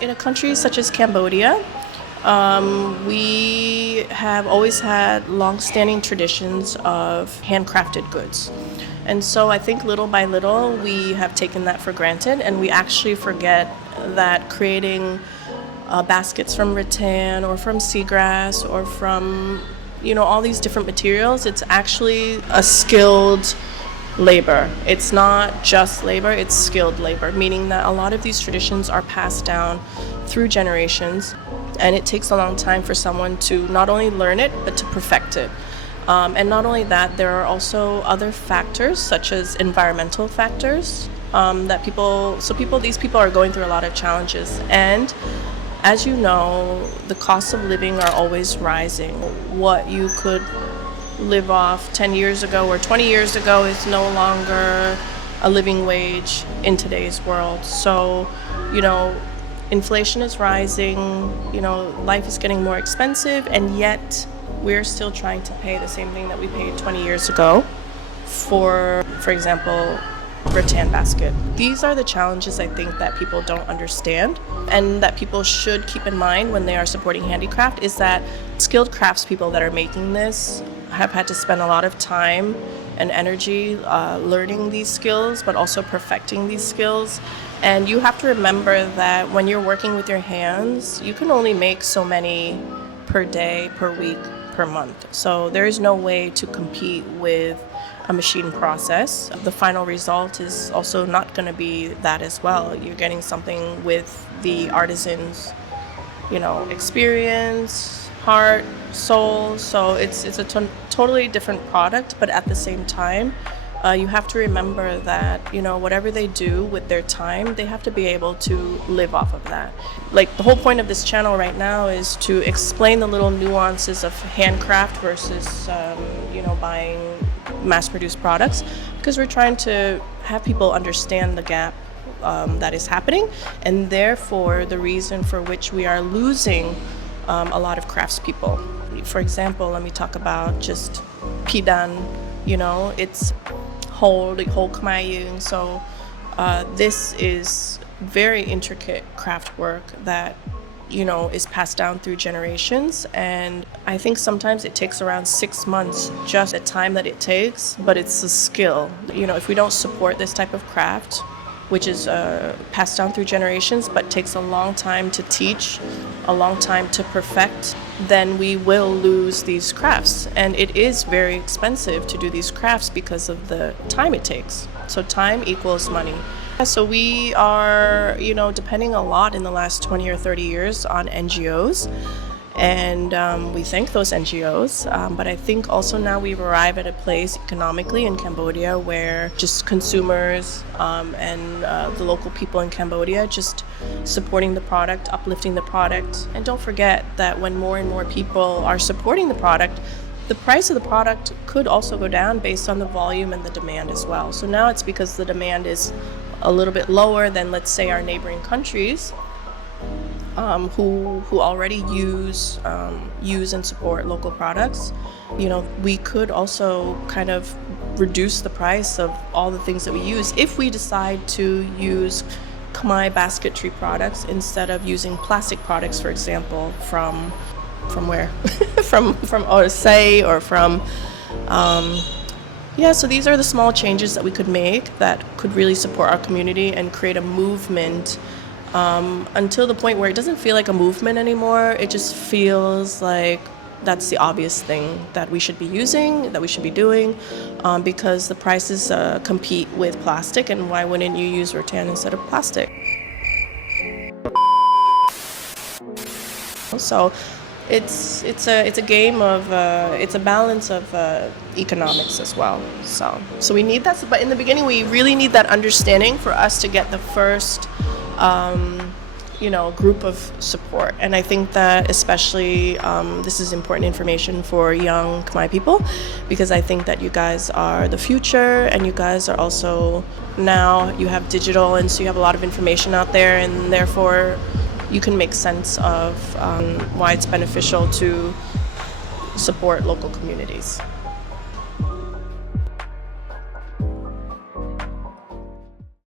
In a country such as Cambodia, we have always had long-standing traditions of handcrafted goods. And so I think little by little we have taken that for granted, and we actually forget that creating baskets from rattan or from seagrass or from all these different materials, it's actually a skilled labor. It's not just labor, it's skilled labor, meaning that a lot of these traditions are passed down through generations, and it takes a long time for someone to not only learn it but to perfect it. And not only that, there are also other factors such as environmental factors these people are going through a lot of challenges. And as you know, the costs of living are always rising. What you could live off 10 years ago or 20 years ago is no longer a living wage in today's world. So, inflation is rising, life is getting more expensive, and yet we're still trying to pay the same thing that we paid 20 years ago for example, rattan basket. These are the challenges I think that people don't understand and that people should keep in mind when they are supporting handicraft, is that skilled craftspeople that are making this have had to spend a lot of time and energy learning these skills, but also perfecting these skills. And you have to remember that when you're working with your hands, you can only make so many per day, per week, per month. So there is no way to compete with a machine process. The final result is also not going to be that as well. You're getting something with the artisans, experience, heart, soul. So it's a totally different product, but at the same time, you have to remember that, whatever they do with their time, they have to be able to live off of that. Like, the whole point of this channel right now is to explain the little nuances of handcraft versus, buying mass-produced products, because we're trying to have people understand the gap that is happening, and therefore the reason for which we are losing a lot of craftspeople. For example, let me talk about just pidan. It's whole Khmer yung. So this is very intricate craft work that is passed down through generations, and I think sometimes it takes around 6 months, just the time that it takes, but it's a skill. If we don't support this type of craft, which is passed down through generations but takes a long time to teach, a long time to perfect, then we will lose these crafts. And it is very expensive to do these crafts because of the time it takes. So time equals money. So we are, depending a lot in the last 20 or 30 years on NGOs. And we thank those NGOs, but I think also now we've arrived at a place economically in Cambodia where just consumers and the local people in Cambodia just supporting the product, uplifting the product. And don't forget that when more and more people are supporting the product, the price of the product could also go down based on the volume and the demand as well. So now it's because the demand is a little bit lower than, let's say, our neighboring countries, who already use and support local products. We could also kind of reduce the price of all the things that we use if we decide to use Khmer basketry products instead of using plastic products, for example, from where? from Orsay or from so these are the small changes that we could make that could really support our community and create a movement, until the point where it doesn't feel like a movement anymore. It just feels like that's the obvious thing that we should be using, that we should be doing, because the prices compete with plastic, and why wouldn't you use rattan instead of plastic? So it's a game of it's a balance of economics as well. So we need that, but in the beginning we really need that understanding for us to get the first group of support. And I think that especially this is important information for young Khmer people, because I think that you guys are the future, and you guys are also, now you have digital, and so you have a lot of information out there, and therefore you can make sense of why it's beneficial to support local communities.